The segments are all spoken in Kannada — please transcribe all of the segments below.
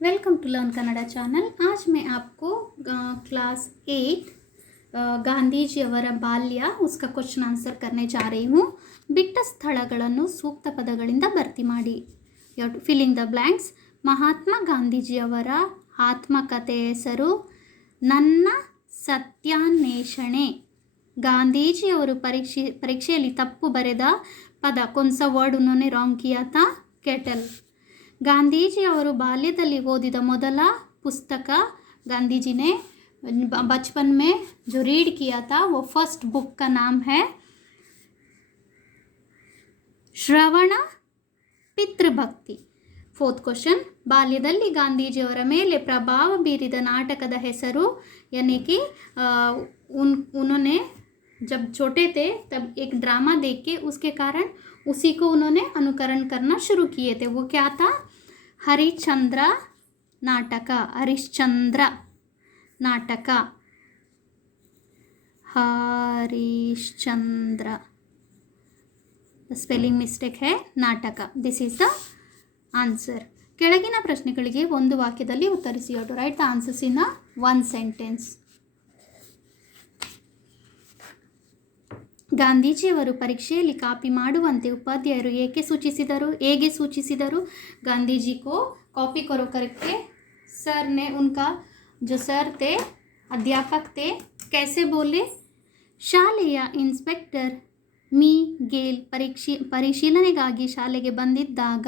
Welcome to learn Kannada channel. आज मैं आपको क्लास 8 ಗಾಂಧೀ ಜಿಯವರ ಬಾಲ್ಯ उसका क्वेश्चन आंसर करने जा रही हूँ। ಬಿಟ್ಟ ಸ್ಥಳಗಳನ್ನು ಸೂಕ್ತ ಪದಗಳಿಂದ ಭರ್ತಿ ಮಾಡಿ। You have to fill in the blanks. Mahatma ಗಾಂಧೀಜಿಯವರ ಆತ್ಮಕಥೆಯ ಹೆಸರು ನನ್ನ ಸತ್ಯಾನ್ವೇಷಣೆ। ಗಾಂಧೀಜಿಯವರು ಪರೀಕ್ಷೆಯಲ್ಲಿ ತಪ್ಪು ಬರೆದ ಪದ कौन सा वर्ड उन्होंने रॉन्ग किया था? केटल। ಗಾಂಧೀಜಿಯವರು ಬಾಲ್ಯದಲ್ಲಿ ಓದಿದ ಮೊದಲ ಪುಸ್ತಕ गांधी जी ने बचपन में जो रीड किया था वो फर्स्ट बुक का नाम है ಶ್ರವಣ ಪಿತೃಭಕ್ತಿ। फोर्थ क्वेश्चन, ಬಾಲ್ಯದಲ್ಲಿ ಗಾಂಧೀಜಿಯವರ ಮೇಲೆ ಪ್ರಭಾವ ಬೀರಿದ ನಾಟಕದ ಹೆಸರು, यानी कि उन्होंने जब छोटे थे तब एक ड्रामा देख के उसके कारण उसी को उन्होंने अनुकरण करना शुरू किए थे। वो क्या था? हरिश्चंद्र नाटक। हरिश्चंद्र नाटक, हरिश्चंद्र, ಸ್ಪೆಲ್ಲಿಂಗ್ ಮಿಸ್ಟೇಕ್ है ನಾಟಕ। This is the answer. ಕೆಳಗಿನ ಪ್ರಶ್ನೆಗಳಿಗೆ ಒಂದು ವಾಕ್ಯದಲ್ಲಿ ಉತ್ತರಿಸಿ। You have to write the answers in one sentence. ಗಾಂಧೀಜಿಯವರು ಪರೀಕ್ಷೆಯಲ್ಲಿ ಕಾಪಿ ಮಾಡುವಂತೆ ಉಪಾಧ್ಯಾಯರು ಹೇಗೆ ಸೂಚಿಸಿದರು? ಗಾಂಧೀಜಿ को कॉपी करो करके सर ने उनका जो सर थे अध्यापक थे कैसे बोले? ಶಾಲೆಯ ಇನ್ಸ್ಪೆಕ್ಟರ್ ಮೀ ಗೇಲ್ ಪರಿಶೀಲನೆಗಾಗಿ ಶಾಲೆಗೆ ಬಂದಿದ್ದಾಗ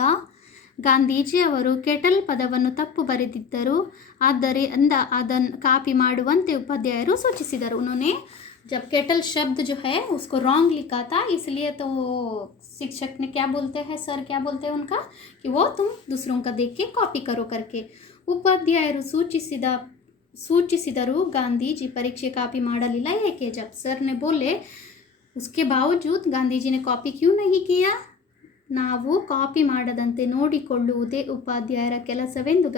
ಗಾಂಧೀಜಿಯವರು ಕೆಟಲ್ ಪದವನ್ನು ತಪ್ಪು ಬರೆದಿದ್ದರು, ಆದ್ದರಿಂದ ಅದನ್ನು ಕಾಪಿ ಮಾಡುವಂತೆ ಉಪಾಧ್ಯಾಯರು ಸೂಚಿಸಿದರು। उन्होंने जब केटल शब्द जो है उसको रॉन्ग लिखा था, इसलिए तो शिक्षक ने क्या बोलते हैं, सर क्या बोलते हैं उनका कि वो तुम दूसरों का देख के कॉपी करो करके। ಉಪಾಧ್ಯಾಯರು ಸೂಚಿಸಿದರು ಗಾಂಧೀಜಿ ಪರೀಕ್ಷೆ ಕಾಪಿ ಮಾಡಲಿಲ್ಲ ಏಕೆ? जब सर ने बोले उसके बावजूद गांधी जी ने कॉपी क्यों नहीं किया? ನಾವು ಕಾಪಿ ಮಾಡದಂತೆ ನೋಡಿಕೊಳ್ಳುವುದೇ ಉಪಾಧ್ಯಾಯರ ಕೆಲಸವೆಂದು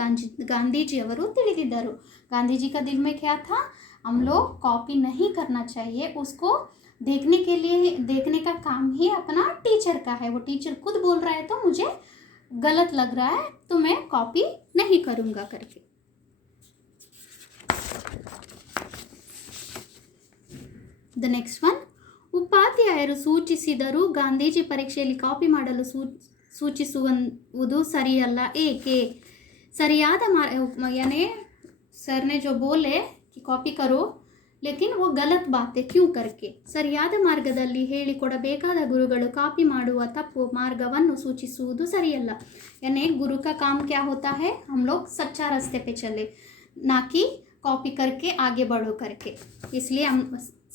ಗಾಂಧೀಜಿಯವರು ತಿಳಿದಿದ್ದರು। ಗಾಂಧೀಜಿ का दिल में क्या था? हम लोग कॉपी नहीं करना चाहिए, उसको देखने का काम ही अपना टीचर का है। वो टीचर खुद बोल रहा है तो मुझे गलत लग रहा है तो मैं कॉपी नहीं करूँगा करके। द नेक्स्ट वन, ಉಪಾಧ್ಯಾಯರು ಸೂಚಿಸಿದರು ಗಾಂಧೀಜಿ ಪರೀಕ್ಷೆಯಲ್ಲಿ ಕಾಪಿ ಮಾಡಲು ಸೂಚಿಸುವುದು ಸರಿಯಲ್ಲ ಏಕೆ? ಸರಿಯಾದ यानी सर ने जो बोले कि कॉपी करो लेकिन वो गलत बात है क्यों करके। ಸರಿಯಾದ ಮಾರ್ಗದಲ್ಲಿ ಹೇಳಿಕೊಡಬೇಕಾದ ಗುರುಗಳು ಕಾಪಿ ಮಾಡುವ ತಪ್ಪು ಮಾರ್ಗವನ್ನು ಸೂಚಿಸುವುದು ಸರಿಯಲ್ಲ। यानी गुरु का काम क्या होता है? हम लोग सच्चा रास्ते पे चले, ना कि कॉपी करके आगे बढ़ो करके। इसलिए हम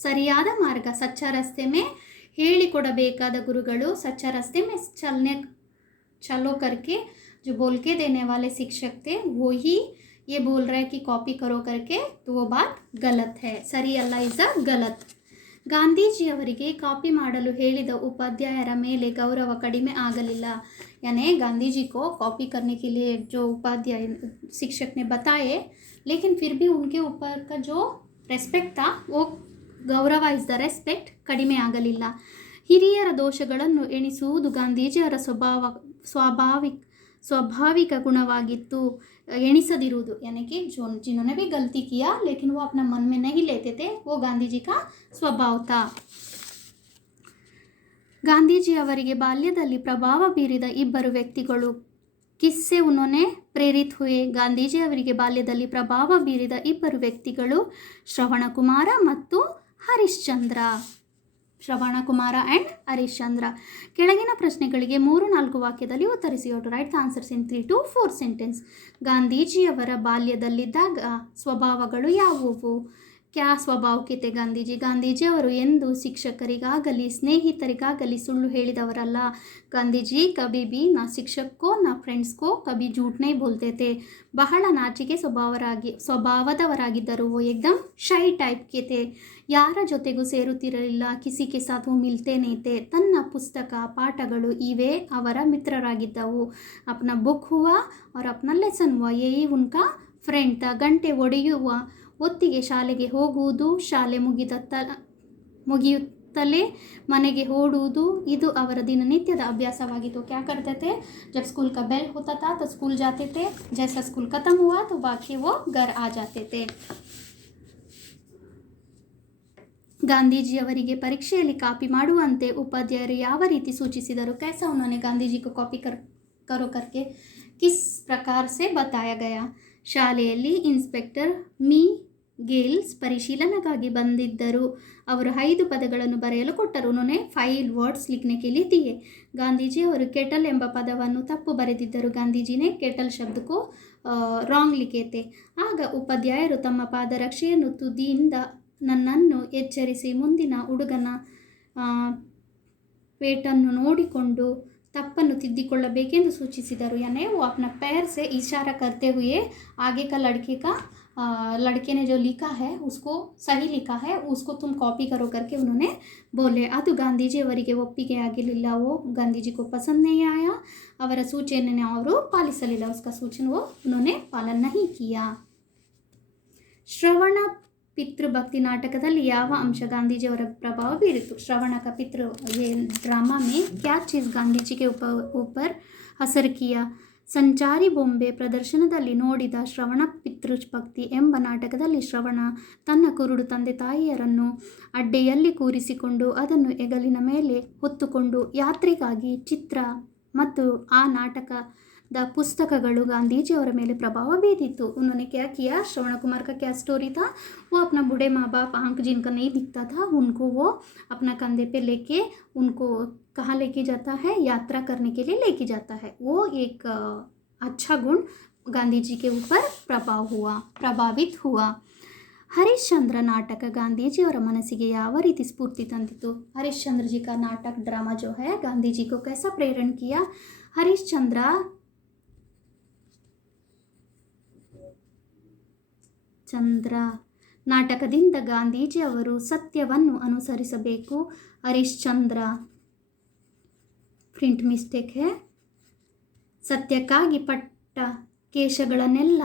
ಸರಿಯಾದ ಮಾರ್ಗ सच्चा रास्ते में ಹೇಳಿಕೊಡಬೇಕಾದ ಗುರುಗಳು सच्चा रास्ते में चलो करके जो बोल के देने वाले शिक्षक थे वो ही ये बोल रहा है कि कॉपी करो करके, तो वो बात गलत है। सरी अल्ला इज़ अ गलत। ಗಾಂಧೀಜಿಯವರಿಗೆ ಕಾಪಿ ಮಾಡಲು ಹೇಳಿದ ಉಪಾಧ್ಯಾಯರ ಮೇಲೆ ಗೌರವ ಕಡಿಮೆ ಆಗಲಿಲ್ಲ। यानी गांधी जी को कॉपी करने के लिए जो उपाध्याय शिक्षक ने बताए, लेकिन फिर भी उनके ऊपर का जो रेस्पेक्ट था वो ಗೌರವ ಇಸ್ ದ ರೆಸ್ಪೆಕ್ಟ್ ಕಡಿಮೆ ಆಗಲಿಲ್ಲ। ಹಿರಿಯರ ದೋಷಗಳನ್ನು ಎಣಿಸುವುದು ಗಾಂಧೀಜಿಯವರ ಸ್ವಾಭಾವಿಕ ಗುಣವಾಗಿತ್ತು। ಎಣಿಸದಿರುವುದು यानी कि जिन्होंने भी गलती किया लेकिन वो अपना मन में नहीं लेते थे, वो गांधी जी का स्वभाव था। ಗಾಂಧೀಜಿಯವರಿಗೆ ಬಾಲ್ಯದಲ್ಲಿ ಪ್ರಭಾವ ಬೀರಿದ ಇಬ್ಬರು ವ್ಯಕ್ತಿಗಳು किससे उन्होंने प्रेरित हुए? ಗಾಂಧೀಜಿಯವರಿಗೆ ಬಾಲ್ಯದಲ್ಲಿ ಪ್ರಭಾವ ಬೀರಿದ ಇಬ್ಬರು ವ್ಯಕ್ತಿಗಳು ಶ್ರವಣಕುಮಾರ ಮತ್ತು ಹರಿಶ್ಚಂದ್ರ। ಶ್ರವಣಕುಮಾರ ಆ್ಯಂಡ್ ಹರಿಶ್ಚಂದ್ರ। ಕೆಳಗಿನ ಪ್ರಶ್ನೆಗಳಿಗೆ 3-4 ವಾಕ್ಯದಲ್ಲಿ ಉತ್ತರಿಸಿ। You have to write the answers in 3 to 4 sentence. ಗಾಂಧೀಜಿಯವರ ಬಾಲ್ಯದಲ್ಲಿದ್ದಾಗ ಸ್ವಭಾವಗಳು ಯಾವುವು? क्या स्वभाव के थे ಗಾಂಧೀಜಿ? ಗಾಂಧೀಜಿಯವರು ಎಂದು ಶಿಕ್ಷಕರಿಗಾಗಲಿ ಸ್ನೇಹಿತರಿಗಾಗಲಿ ಸುಳ್ಳು ಹೇಳಿದವರಲ್ಲ। ಗಾಂಧೀಜಿ ಕभी भी ना शिक्षक को ना फ्रेंड्स को कभी झूठ नहीं बोलते थे। ಬಹಳ ನಾಚಿಕೆ ಸ್ವಭಾವದವರಾಗಿದ್ದರು। वो एकदम शाई टाइप के थे। ಯಾರ ಜೊತೆಗೂ ಸೇರುತ್ತಿರಲಿಲ್ಲ, ಕಿಸಿ ಕೆ ಸಾಥ್ वो मिलते नहीं थे। ತನ್ನ ಪುಸ್ತಕ ಪಾಠಗಳು ಇವೇ ಅವರ ಮಿತ್ರರಾಗಿದ್ದವು। अपना बुक हुआ और अपना लेसन हुआ, यही उनका फ्रेंड था। ಗಂಟೆ ಹೊಡೆಯುವ ಹೊತ್ತಿಗೆ ಶಾಲೆಗೆ ಹೋಗುವುದು, ಶಾಲೆ ಸುತ್ತಲೇ ಮನೆಗೆ ಓಡುವುದು ಇದು ಅವರ ದಿನನಿತ್ಯದ अभ्यासವಾಗಿತ್ತು. क्या करते थे जब स्कूल का बेल होता था तो स्कूल जाते थे, जैसा स्कूल खत्म हुआ तो बाकी वो घर आ जाते थे. ಗಾಂಧೀಜಿಯವರಿಗೆ ಪರೀಕ್ಷೆಯಲ್ಲಿ ಕಾಪಿ ಮಾಡುವಂತೆ ಉಪಾಧ್ಯಾಯರು ಯಾವ ರೀತಿ ಸೂಚಿಸಿದರು? कैसा उन्होंने गांधी जी को कॉपी करो करके किस प्रकार से बताया गया? ಶಾಲೆಯಲ್ಲಿ ಇನ್ಸ್ಪೆಕ್ಟರ್ ಮೀ ಗೇಲ್ಸ್ ಪರಿಶೀಲನೆಗಾಗಿ ಬಂದಿದ್ದರು. ಅವರು 5 ಪದಗಳನ್ನು ಬರೆಯಲು ಕೊಟ್ಟರು. उन्होंने 5 वर्ड्स लिखने के लिए दिए. ಗಾಂಧೀಜಿಯವರು ಕೆಟಲ್ ಎಂಬ ಪದವನ್ನು ತಪ್ಪು ಬರೆದಿದ್ದರು. ಗಾಂಧೀಜಿನೇ ಕೆಟಲ್ ಶಬ್ದ को ರಾಂಗ್ लिखे थे. ಆಗ ಉಪಾಧ್ಯಾಯರು ತಮ್ಮ ಪಾದರಕ್ಷೆಯನ್ನು ತುದಿಯಿಂದ ನನ್ನನ್ನು ಎಚ್ಚರಿಸಿ ಮುಂದಿನ ಹುಡುಗನ ಪೇಟನ್ನು ನೋಡಿಕೊಂಡು ತಪ್ಪನ್ನು ತಿದ್ದಿಕೊಳ್ಳಬೇಕೆಂದು ಸೂಚಿಸಿದರು. यानी वो अपना पैर से इशारा करते हुए आगे का लड़के ने जो लिखा है उसको सही लिखा है उसको तुम कॉपी करो करके उन्होंने बोले. ಅದು ಗಾಂಧೀಜಿಯವರಿಗೆ ಒಪ್ಪಿಗೆ ಆಗಿರಲಿಲ್ಲ. वो गांधी जी को पसंद नहीं आया. ಅವರ ಸೂಚನೆಯನ್ನು ಅವರು ಪಾಲಿಸಲಿಲ್ಲ. उसका सूचन वो उन्होंने पालन नहीं किया. ಶ್ರವಣ पितृभक्ति नाटकದಲ್ಲಿ ಯಾವ अंश ಗಾಂಧೀಜಿಯವರ ಪ್ರಭಾವ ಬೀರಿತು? श्रवण का पितृ ये ड्रामा में क्या चीज़ गांधी जी के ऊपर असर किया? ಸಂಚಾರಿ ಬೊಂಬೆ ಪ್ರದರ್ಶನದಲ್ಲಿ ನೋಡಿದ ಶ್ರವಣ ಪಿತೃಭಕ್ತಿ ಎಂಬ ನಾಟಕದಲ್ಲಿ ಶ್ರವಣ ತನ್ನ ಕುರುಡು ತಂದೆ ತಾಯಿಯರನ್ನು ಅಡ್ಡೆಯಲ್ಲಿ ಕೂರಿಸಿಕೊಂಡು ಅದನ್ನು ಹೆಗಲಿನ ಮೇಲೆ ಹೊತ್ತುಕೊಂಡು ಯಾತ್ರೆಗಾಗಿ ಚಿತ್ರ ಮತ್ತು ಆ ನಾಟಕದ ಪುಸ್ತಕಗಳು ಗಾಂಧೀಜಿಯವರ ಮೇಲೆ ಪ್ರಭಾವ ಬೀರಿತು. उन्होंने क्या किया? श्रवण कुमार का क्या स्टोरी था? वो अपना बूढ़े माँ बाप आंख जिनका नहीं दिखता था उनको वो अपना कंधे पे लेके उनको कहाँ लेके जाता है? यात्रा करने के लिए लेके जाता है. वो एक अच्छा गुण गांधी जी के ऊपर प्रभावित हुआ. हरिश्चंद्र नाटक गांधीजिಯವರ ಮನಸ್ಸಿಗೆ ಯಾವ ರೀತಿ ಸ್ಫೂರ್ತಿ ತಂದಿತು? हरिश्चंद्र जी का नाटक ड्रामा जो है गांधी जी को कैसा प्रेरण किया? हरिश्चंद्र ನಾಟಕದಿಂದ ಗಾಂಧೀಜಿಯವರು ಸತ್ಯವನ್ನು ಅನುಸರಿಸಬೇಕು. ಹರಿಶ್ಚಂದ್ರ ಪ್ರಿಂಟ್ ಮಿಸ್ಟೇಕ್ ಹೇ. ಸತ್ಯಕ್ಕಾಗಿ ಪಟ್ಟ ಕೇಶಗಳನ್ನೆಲ್ಲ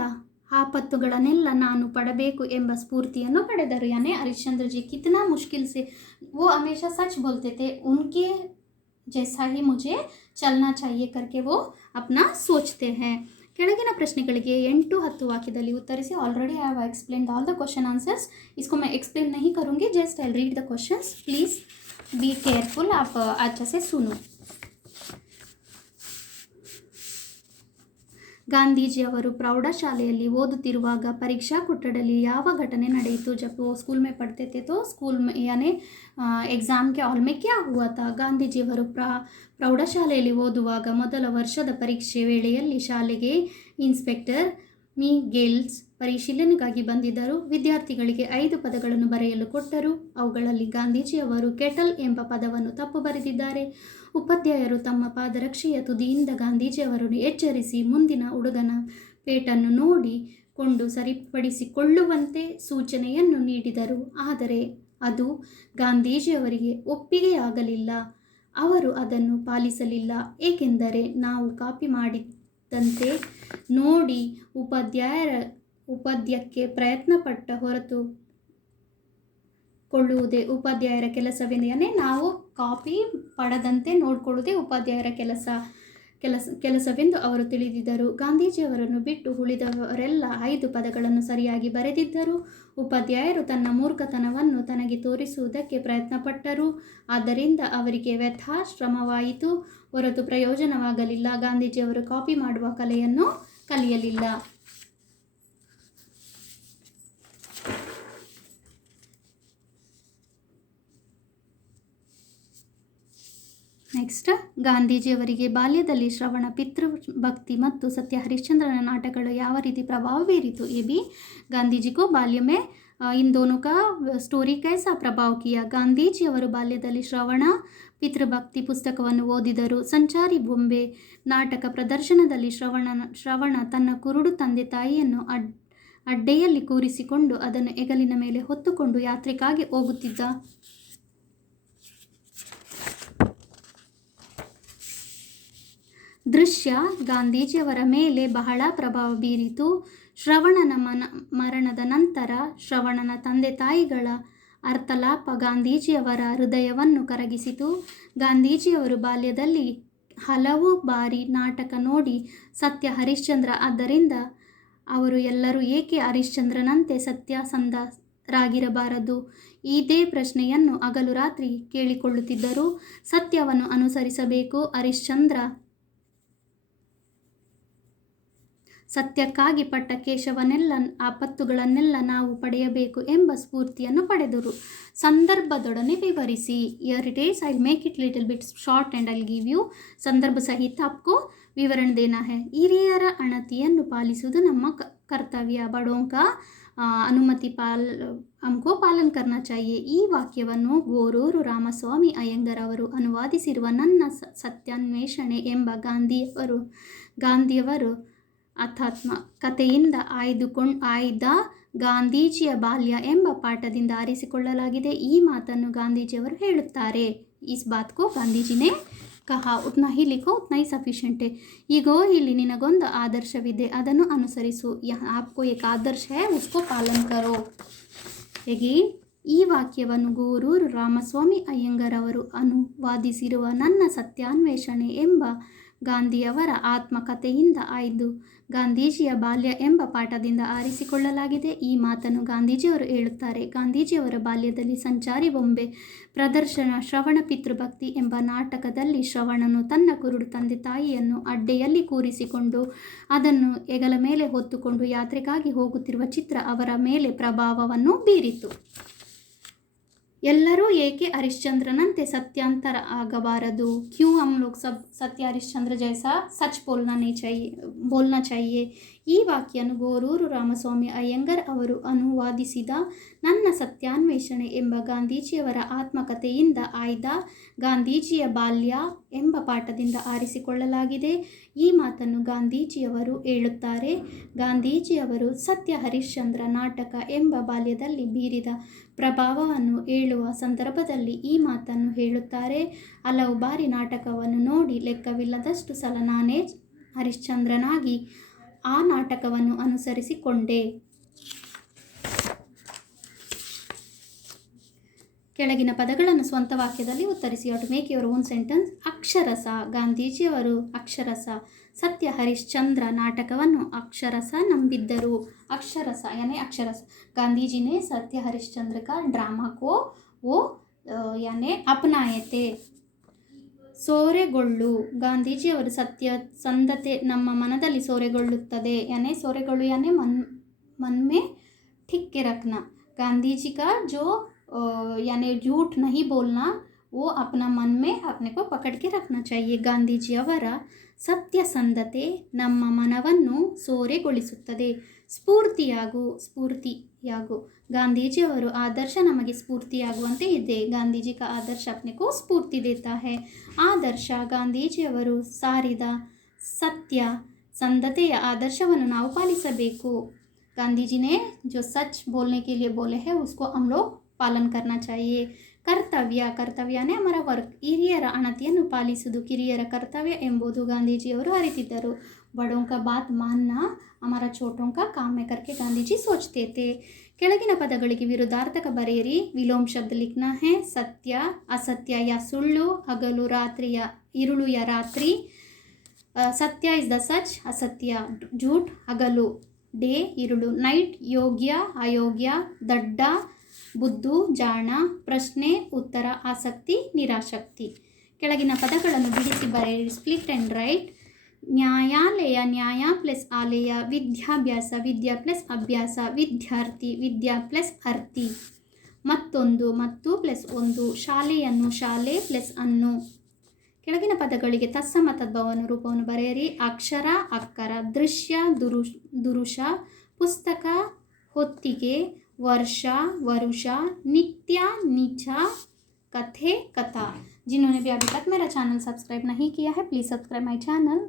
ಆಪತ್ತುಗಳನ್ನೆಲ್ಲ ನಾನು ಪಡಬೇಕು ಎಂಬ ಸ್ಫೂರ್ತಿಯನ್ನು ಪಡೆದರು. यानी हरिश्चंद्र जी कितना मुश्किल से वो हमेशा सच बोलते थे. उनके जैसा ही मुझे चलना चाहिए करके वो अपना सोचते हैं. ಕೆಳಗಿನ ಪ್ರಶ್ನೆಗಳಿಗೆ 8-10 ವಾಕ್ಯದಲ್ಲಿ ಉತ್ತರಿಸಿ. Already I have explained all the question answers. इसको मैं एक्सप्लेन नहीं करूँगी, just I read the questions. Please be careful, आप अच्छा से सुनो. ಗಾಂಧೀಜಿಯವರು ಪ್ರೌಢಶಾಲೆಯಲ್ಲಿ ಓದುತ್ತಿರುವಾಗ ಪರೀಕ್ಷಾ ಕೊಠಡಿಯಲ್ಲಿ ಯಾವ ಘಟನೆ ನಡೆಯಿತು? जब वो स्कूल में पढ़ते थे तो स्कूल में यानी एग्ज़ाम के हॉल में क्या हुआ था? ಗಾಂಧೀಜಿಯವರು ಪ್ರೌಢಶಾಲೆಯಲ್ಲಿ ಓದುವಾಗ ಮೊದಲ ವರ್ಷದ ಪರೀಕ್ಷೆ ವೇಳೆಯಲ್ಲಿ ಶಾಲೆಗೆ ಇನ್ಸ್ಪೆಕ್ಟರ್ ಮೀ ಗೇಲ್ಸ್ ಪರಿಶೀಲನೆಗಾಗಿ ಬಂದಿದ್ದರು. ವಿದ್ಯಾರ್ಥಿಗಳಿಗೆ 5 ಪದಗಳನ್ನು ಬರೆಯಲು ಕೊಟ್ಟರು. ಅವುಗಳಲ್ಲಿ ಗಾಂಧೀಜಿಯವರು ಕೆಟಲ್ ಎಂಬ ಪದವನ್ನು ತಪ್ಪು ಬರೆದಿದ್ದಾರೆ. ಉಪಾಧ್ಯಾಯರು ತಮ್ಮ ಪಾದರಕ್ಷೆಯ ತುದಿಯಿಂದ ಗಾಂಧೀಜಿಯವರನ್ನು ಎಚ್ಚರಿಸಿ ಮುಂದಿನ ಹುಡುಗನ ಪೇಟನ್ನು ನೋಡಿಕೊಂಡು ಸರಿಪಡಿಸಿಕೊಳ್ಳುವಂತೆ ಸೂಚನೆಯನ್ನು ನೀಡಿದರು. ಆದರೆ ಅದು ಗಾಂಧೀಜಿಯವರಿಗೆ ಒಪ್ಪಿಗೆಯಾಗಲಿಲ್ಲ. ಅವರು ಅದನ್ನು ಪಾಲಿಸಲಿಲ್ಲ. ಏಕೆಂದರೆ ನಾವು ಕಾಪಿ ಮಾಡಿದಂತೆ ನೋಡಿ ಉಪಾಧ್ಯಕ್ಕೆ ಪ್ರಯತ್ನಪಟ್ಟ ಹೊರತು ಕೊಳ್ಳುವುದೇ ಉಪಾಧ್ಯಾಯರ ಕೆಲಸವೆಂದೇ. ನಾವು ಕಾಪಿ ಪಡದಂತೆ ನೋಡಿಕೊಳ್ಳುವುದೇ ಉಪಾಧ್ಯಾಯರ ಕೆಲಸವೆಂದು ಅವರು ತಿಳಿದಿದ್ದರು. ಗಾಂಧೀಜಿಯವರನ್ನು ಬಿಟ್ಟು ಉಳಿದವರೆಲ್ಲ 5 ಪದಗಳನ್ನು ಸರಿಯಾಗಿ ಬರೆದಿದ್ದರು. ಉಪಾಧ್ಯಾಯರು ತನ್ನ ಮೂರ್ಖತನವನ್ನು ತನಗೆ ತೋರಿಸುವುದಕ್ಕೆ ಪ್ರಯತ್ನಪಟ್ಟರು. ಆದ್ದರಿಂದ ಅವರಿಗೆ ವ್ಯರ್ಥ ಶ್ರಮವಾಯಿತು ಹೊರತು ಪ್ರಯೋಜನವಾಗಲಿಲ್ಲ. ಗಾಂಧೀಜಿಯವರು ಕಾಪಿ ಮಾಡುವ ಕಲೆಯನ್ನು ಕಲಿಯಲಿಲ್ಲ. ನೆಕ್ಸ್ಟ್, ಗಾಂಧೀಜಿಯವರಿಗೆ ಬಾಲ್ಯದಲ್ಲಿ ಶ್ರವಣ पितृभक्ति ಮತ್ತು ಸತ್ಯ हरिश्चंद्रನ ನಾಟಕಗಳು ಯಾವ ರೀತಿ ಪ್ರಭಾವ ಬೀರಿತು? ये भी गांधी जी को बाल्य में इन दोनों का स्टोरी कैसा प्रभाव किया? ಗಾಂಧೀಜಿಯವರು ಬಾಲ್ಯದಲ್ಲಿ ಶ್ರವಣ पितृभक्ति ಪುಸ್ತಕವನ್ನು ಓದಿದರು. ಸಂಚಾರಿ ಬೊಂಬೆ ನಾಟಕ ಪ್ರದರ್ಶನದಲ್ಲಿ ಶ್ರವಣ ತನ್ನ ಕುರುಡು ತಂದೆ ತಾಯಿಯನ್ನು ಅಡ್ಡೆಯಲ್ಲಿ ಕೂರಿಸಿಕೊಂಡು ಅದನ್ನು ಹೆಗಲಿನ ಮೇಲೆ ಹೊತ್ತುಕೊಂಡು ಯಾತ್ರೆಗಾಗಿ ಹೋಗುತ್ತಿದ್ದ. ದೃಶ್ಯ ಗಾಂಧೀಜಿಯವರ ಮೇಲೆ ಬಹಳ ಪ್ರಭಾವ ಬೀರಿತು. ಶ್ರವಣನ ಮರಣದ ನಂತರ ಶ್ರವಣನ ತಂದೆ ತಾಯಿಗಳ ಅರ್ಥಲಾಪ ಗಾಂಧೀಜಿಯವರ ಹೃದಯವನ್ನು ಕರಗಿಸಿತು. ಗಾಂಧೀಜಿಯವರು ಬಾಲ್ಯದಲ್ಲಿ ಹಲವು ಬಾರಿ ನಾಟಕ ನೋಡಿ ಸತ್ಯ ಹರಿಶ್ಚಂದ್ರ, ಆದ್ದರಿಂದ ಅವರು ಎಲ್ಲರೂ ಏಕೆ ಹರಿಶ್ಚಂದ್ರನಂತೆ ಸತ್ಯಸಂಧರಾಗಿರಬಾರದು? ಇದೇ ಪ್ರಶ್ನೆಯನ್ನು ಹಗಲು ರಾತ್ರಿ ಕೇಳಿಕೊಳ್ಳುತ್ತಿದ್ದರು. ಸತ್ಯವನ್ನು ಅನುಸರಿಸಬೇಕು. ಹರಿಶ್ಚಂದ್ರ ಸತ್ಯಕ್ಕಾಗಿ ಪಟ್ಟ ಕೇಶವನ್ನೆಲ್ಲ, ಆಪತ್ತುಗಳನ್ನೆಲ್ಲ ನಾವು ಪಡೆಯಬೇಕು ಎಂಬ ಸ್ಫೂರ್ತಿಯನ್ನು ಪಡೆದರು. ಸಂದರ್ಭದೊಡನೆ ವಿವರಿಸಿ. Here it is, I make it little bit short and I'll give you ಸಂದರ್ಭ ಸಹಿತ आपको ವಿವರಣೆ ದೇನಾ ಹೈ. ಹಿರಿಯರ ಅಣತಿಯನ್ನು ಪಾಲಿಸುವುದು ನಮ್ಮ ಕರ್ತವ್ಯ. ಬಡೋं का ಅನುಮತಿ हमको ಪಾಲನ್ ಕರ್ನಾ ಚಾಹಿಯೆ. ಈ ವಾಕ್ಯವನ್ನು ಗೋರೂರು ರಾಮಸ್ವಾಮಿ ಅಯ್ಯಂಗಾರ್ ಅವರು ಅನುವಾದಿಸಿರುವ ನನ್ನ ಸತ್ಯಾನ್ವೇಷಣೆ ಎಂಬ ಗಾಂಧಿಯವರು ಅಥಾತ್ಮ ಕಥೆಯಿಂದ ಆಯ್ದ ಗಾಂಧೀಜಿಯ ಬಾಲ್ಯ ಎಂಬ ಪಾಠದಿಂದ ಆರಿಸಿಕೊಳ್ಳಲಾಗಿದೆ. ಈ ಮಾತನ್ನು ಗಾಂಧೀಜಿಯವರು ಹೇಳುತ್ತಾರೆ. ಇಸ್ ಬಾತ್ ಕೋ ಗಾಂಧೀಜಿನೇ ಕಹಾ, ಉತ್ನಾ ಹಿ ಲಿಖೋ ಉತ್ನಾ ಹಿ ಸಫಿಷಿಯಂಟ್. ಈಗೋ ಇಲ್ಲಿ ನಿನಗೊಂದು ಆದರ್ಶವಿದೆ, ಅದನ್ನು ಅನುಸರಿಸು. ಆಪ್ಕೋ ಏಕ್ ಆದರ್ಶ ಹೈ, ಉಸ್ಕೋ ಪಾಲನ್ ಕರೋ. ಎಗೇನ್, ಈ ವಾಕ್ಯವನ್ನು ಗೋರೂರು ರಾಮಸ್ವಾಮಿ ಅಯ್ಯಂಗಾರ್ ಅವರು ಅನುವಾದಿಸಿರುವ ನನ್ನ ಸತ್ಯಾನ್ವೇಷಣೆ ಎಂಬ ಗಾಂಧಿಯವರ ಆತ್ಮಕಥೆಯಿಂದ ಆಯ್ದು ಗಾಂಧೀಜಿಯ ಬಾಲ್ಯ ಎಂಬ ಪಾಠದಿಂದ ಆರಿಸಿಕೊಳ್ಳಲಾಗಿದೆ. ಈ ಮಾತನ್ನು ಗಾಂಧೀಜಿಯವರು ಹೇಳುತ್ತಾರೆ. ಗಾಂಧೀಜಿಯವರ ಬಾಲ್ಯದಲ್ಲಿ ಸಂಚಾರಿ ಬೊಂಬೆ ಪ್ರದರ್ಶನ ಶ್ರವಣ ಪಿತೃಭಕ್ತಿ ಎಂಬ ನಾಟಕದಲ್ಲಿ ಶ್ರವಣನು ತನ್ನ ಕುರುಡು ತಂದೆ ತಾಯಿಯನ್ನು ಅಡ್ಡೆಯಲ್ಲಿ ಕೂರಿಸಿಕೊಂಡು ಅದನ್ನು ಹೆಗಲ ಮೇಲೆ ಹೊತ್ತುಕೊಂಡು ಯಾತ್ರೆಗಾಗಿ ಹೋಗುತ್ತಿರುವ ಚಿತ್ರ ಅವರ ಮೇಲೆ ಪ್ರಭಾವವನ್ನು ಬೀರಿತು. ಎಲ್ಲರೂ ಏಕೆ ಹರಿಶ್ಚಂದ್ರನಂತೆ ಸತ್ಯಾಂತರ ಆಗಬಾರದು? ಕ್ಯೂ ಹಮ್ ಲೋಗ್ ಸಬ್ ಸತ್ಯ ಹರಿಶ್ಚಂದ್ರ ಜೈಸಾ ಸಚ್ ಬೋಲ್ನಾ ಚಾಹಿಯೆ. ಈ ವಾಕ್ಯವನ್ನು ಗೋರೂರು ರಾಮಸ್ವಾಮಿ ಅಯ್ಯಂಗಾರ್ ಅವರು ಅನುವಾದಿಸಿದ ನನ್ನ ಸತ್ಯಾನ್ವೇಷಣೆ ಎಂಬ ಗಾಂಧೀಜಿಯವರ ಆತ್ಮಕಥೆಯಿಂದ ಆಯ್ದ ಗಾಂಧೀಜಿಯ ಬಾಲ್ಯ ಎಂಬ ಪಾಠದಿಂದ ಆರಿಸಿಕೊಳ್ಳಲಾಗಿದೆ. ಈ ಮಾತನ್ನು ಗಾಂಧೀಜಿಯವರು ಹೇಳುತ್ತಾರೆ. ಗಾಂಧೀಜಿಯವರು ಸತ್ಯ ಹರಿಶ್ಚಂದ್ರ ನಾಟಕ ಎಂಬ ಬಾಲ್ಯದಲ್ಲಿ ಬೀರಿದ ಪ್ರಭಾವವನ್ನು ಹೇಳುವ ಸಂದರ್ಭದಲ್ಲಿ ಈ ಮಾತನ್ನು ಹೇಳುತ್ತಾರೆ. ಹಲವು ಬಾರಿ ನಾಟಕವನ್ನು ನೋಡಿ ಲೆಕ್ಕವಿಲ್ಲದಷ್ಟು ಸಲ ನಾನೇ ಹರಿಶ್ಚಂದ್ರನಾಗಿ ಆ ನಾಟಕವನ್ನು ಅನುಸರಿಸಿಕೊಂಡೆ. ಕೆಳಗಿನ ಪದಗಳನ್ನು ಸ್ವಂತ ವಾಕ್ಯದಲ್ಲಿ ಉತ್ತರಿಸಿ. To make your own sentence. ಅಕ್ಷರಸ. ಗಾಂಧೀಜಿಯವರು ಅಕ್ಷರಸ ಸತ್ಯ ಹರಿಶ್ಚಂದ್ರ ನಾಟಕವನ್ನು ಅಕ್ಷರಸ ನಂಬಿದ್ದರು. ಅಕ್ಷರಸ ಯಾನಿ ಅಕ್ಷರಸ. ಗಾಂಧೀಜಿನೇ ಸತ್ಯ ಹರಿಶ್ಚಂದ್ರ का ड्रामा को वो यानी अपनाए थे. ಸೋರೆಗೊಳ್ಳು. ಗಾಂಧೀಜಿಯವರು ಸತ್ಯಸಂಧತೆ ನಮ್ಮ ಮನದಲ್ಲಿ ಸೋರೆಗೊಳ್ಳುತ್ತದೆ. ಯಾನೆ ಸೋರೆಗೊಳ್ಳು ಯಾನೆ मन में ठीक के रखना. गांधी जी का जो यानी झूठ नहीं बोलना, वो अपना मन में अपने को पकड़ के रखना चाहिए. ಗಾಂಧೀಜಿಯವರ ಸತ್ಯಸಂಧತೆ ನಮ್ಮ ಮನವನ್ನು ಸೋರೆಗೊಳಿಸುತ್ತದೆ. ಸ್ಫೂರ್ತಿಯಾಗು. ಗಾಂಧೀಜಿಯವರು ಆದರ್ಶ ನಮಗೆ ಸ್ಫೂರ್ತಿಯಾಗುವಂತೆ ಇದೆ. ಗಾಂಧೀಜಿ का आदर्श अपने को स्फूर्ति देता है. ಆದರ್ಶ. ಗಾಂಧೀಜಿಯವರು ಸಾರಿದ ಸತ್ಯ ಸಂಧತೆಯ ಆದರ್ಶವನ್ನು ನಾವು ಪಾಲಿಸಬೇಕು. गांधी ने जो सच बोलने के लिए बोले हैं उसको हम लोग पालन करना चाहिए. ಕರ್ತವ್ಯನೇ ಹಮಾರ ವರ್ಕ್. ಹಿರಿಯರ ಅಣತಿಯನ್ನು ಪಾಲಿಸುವುದು ಕಿರಿಯರ ಕರ್ತವ್ಯ ಎಂಬುದು ಗಾಂಧೀಜಿಯವರು ಅರಿತಿದ್ದರು. ಬಡೋं का बात मानना हमारा छोटों का काम है करके ಗಾಂಧೀಜಿ सोचते थे. ಕೆಳಗಿನ ಪದಗಳಿಗೆ ವಿರುದ್ಧಾರ್ಥಕ ಬರೆಯಿರಿ. ವಿಲೋಮ ಶಬ್ದ ಲಿಖನಾ ಹೈ. ಸತ್ಯ ಅಸತ್ಯ ಯಾ ಸುಳ್ಳು. ಹಗಲು ರಾತ್ರಿಯ ಇರುಳು ಯಾ ರಾತ್ರಿ. ಸತ್ಯ ಇಸ್ ದ ಸಚ್, ಅಸತ್ಯ झूठ ಹಗಲು ಡೇ ಇರುಳು. ನೈಟ್ ಯೋಗ್ಯ ಅಯೋಗ್ಯ. ದಡ್ಡ ಬುದ್ಧು ಜಾಣ. ಪ್ರಶ್ನೆ ಉತ್ತರ. ಆಸಕ್ತಿ ನಿರಾಸಕ್ತಿ. ಕೆಳಗಿನ ಪದಗಳನ್ನು ಬಿಡಿಸಿ ಬರೆಯಿರಿ. Split and right. ನ್ಯಾಯಾಲಯ ನ್ಯಾಯ ಪ್ಲಸ್ ಆಲಯ. ವಿದ್ಯಾಭ್ಯಾಸ ವಿದ್ಯಾ ಪ್ಲಸ್ ಅಭ್ಯಾಸ. ವಿದ್ಯಾರ್ಥಿ ವಿದ್ಯಾ ಪ್ಲಸ್ ಅರ್ಥಿ. ಮತ್ತೊಂದು ಮತ್ತು ಪ್ಲಸ್ ಒಂದು. ಶಾಲೆಯನ್ನು ಶಾಲೆ ಪ್ಲಸ್ ಅನ್ನು. ಕೆಳಗಿನ ಪದಗಳಿಗೆ ತತ್ಸಮ ತದ್ಭವನ ರೂಪವನ್ನು ಬರೆಯಿರಿ. ಅಕ್ಷರ ಅಕ್ಕರ. ದೃಶ್ಯ ದುರುಷ. ಪುಸ್ತಕ ಹೊತ್ತಿಗೆ. वर्ष वरुष. नित्य नीच. कथे कथा. जिन्होंने भी अभी तक मेरा चैनल सब्सक्राइब नहीं किया है प्लीज़ सब्सक्राइब माय चैनल.